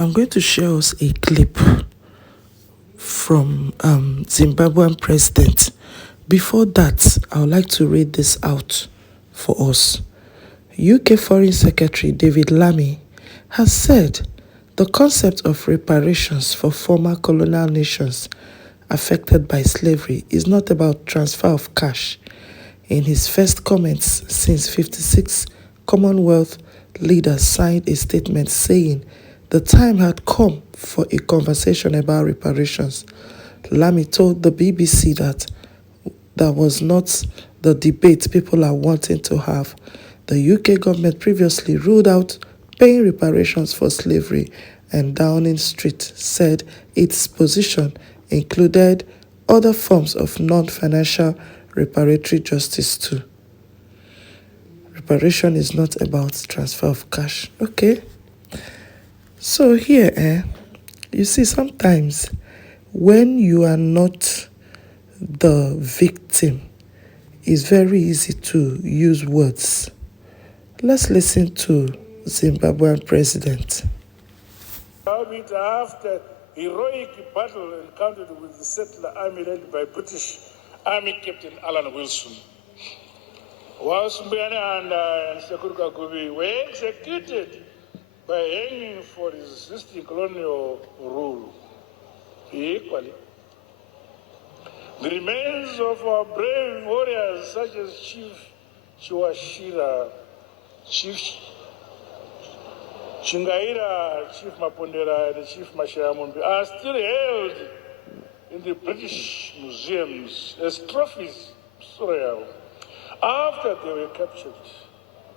I'm going to share us a clip from Zimbabwean President. Before that, I would like to read this out for us. UK Foreign Secretary David Lammy has said the concept of reparations for former colonial nations affected by slavery is not about transfer of cash. In his first comments since 56 Commonwealth leaders signed a statement saying the time had come for a conversation about reparations, Lammy told the BBC that was not the debate people are wanting to have. The UK government previously ruled out paying reparations for slavery, and Downing Street said its position included other forms of non-financial reparatory justice too. Reparation is not about transfer of cash. Okay. So here, you see, sometimes when you are not the victim, it's very easy to use words. Let's listen to Zimbabwean President. After heroic battle encountered with the settler army led by British Army Captain Alan Wilson, whilst Mbuyane and Sekuruka Gubi were executed by hanging for resisting colonial rule. Equally, the remains of our brave warriors such as Chief Chiwashira, Chief Chingaira, Chief Mapondera, and Chief Masharamumbi are still held in the British museums as trophies after they were captured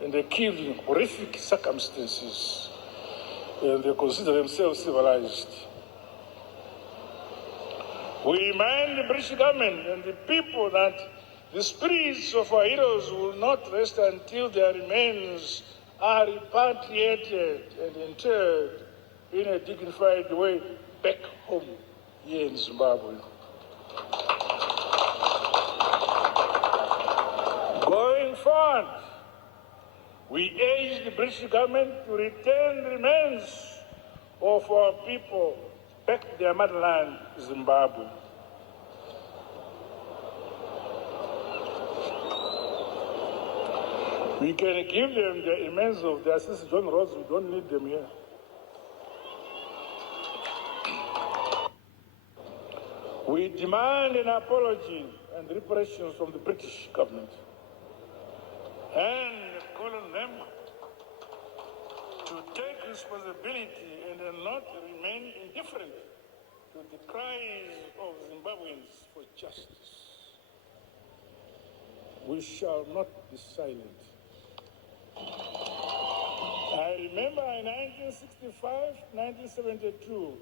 and they killed in horrific circumstances, and they consider themselves civilized. We remind the British government and the people that the spirits of our heroes will not rest until their remains are repatriated and interred in a dignified way back home here in Zimbabwe. Going forward, we urge the British government to return the remains of our people back to their motherland, Zimbabwe. We can give them the remains of their sister John Rhodes. We don't need them here. We demand an apology and reparations from the British government and call on them to take responsibility and not remain indifferent to the cries of Zimbabweans for justice. We shall not be silent. I remember in 1965, 1972,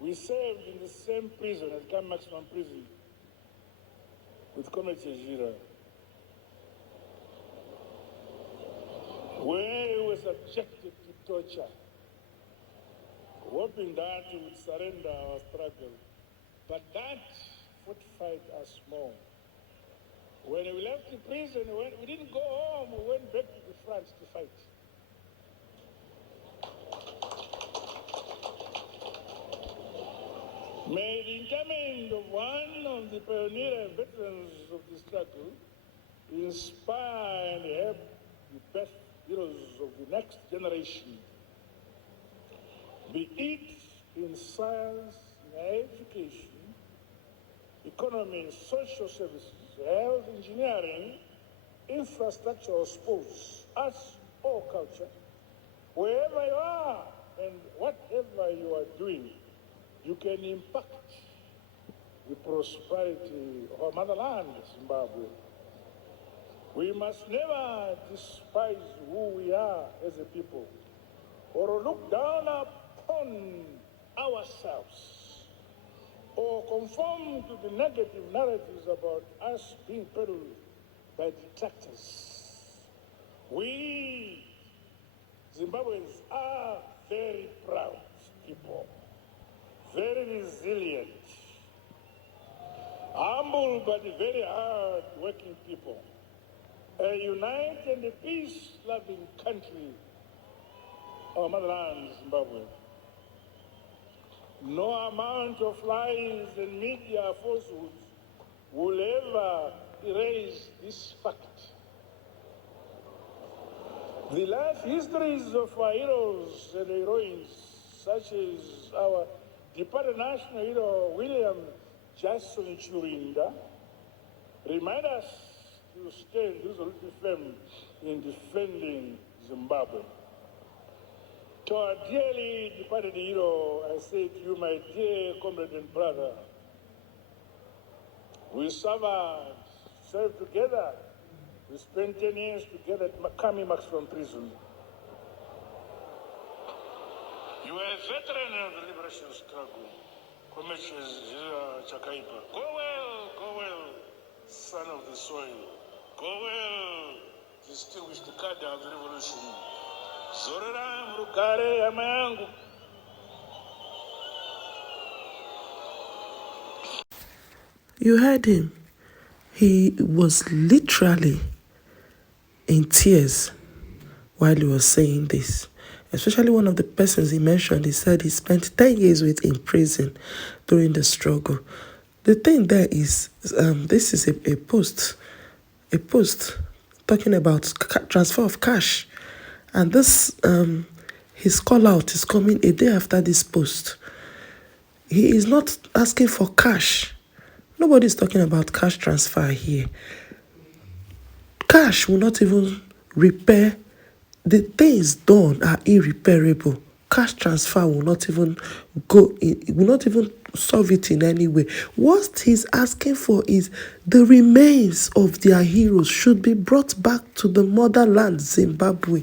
we served in the same prison, at Camp Maximum Prison, with Comrade Chejira, where we were subjected to torture, hoping that we would surrender our struggle. But that fortified us more. When we left the prison, we didn't go home, we went back to the front to fight. May the interment of one of the pioneer and veterans of the struggle inspire and help the best heroes of the next generation, be it in science, in education, economy, social services, health, engineering, infrastructure or sports, arts or culture, wherever you are and whatever you are doing, you can impact the prosperity of our motherland, Zimbabwe. We must never despise who we are as a people or look down upon ourselves or conform to the negative narratives about us being peddled by detractors. We Zimbabweans are very proud people, very resilient, humble but very hard-working people, a united and a peace-loving country, our motherland, Zimbabwe. No amount of lies and media falsehoods will ever erase this fact. The life histories of our heroes and heroines, such as our departed national hero William Jackson Churinda, remind us to stand resolutely firm in defending Zimbabwe. To our dearly departed hero, I say to you, my dear comrade and brother, we served together. We spent 10 years together at Kami Maximum Prison. You are a veteran of the liberation struggle. Commissioners Chakaipa. Go well, son of the soil. Go well, distinguished cadre of the revolution. Zorora Mrugare Yamayangu. You heard him. He was literally in tears while he was saying this. Especially one of the persons he mentioned, he said he spent 10 years in prison during the struggle. The thing there is, this is a post talking about transfer of cash. And this, his call out is coming a day after this post. He is not asking for cash. Nobody is talking about cash transfer here. Cash will not even repair. The things done are irreparable. Cash transfer will not even solve it in any way. What he's asking for is the remains of their heroes should be brought back to the motherland, Zimbabwe,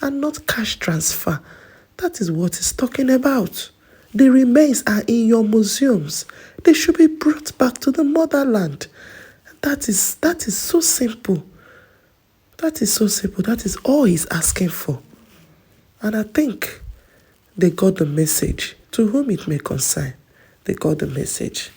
and not cash transfer. That is what he's talking about. The remains are in your museums. They should be brought back to the motherland. That is so simple. That is so simple. That is all he's asking for. And I think they got the message. To whom it may concern, they got the message.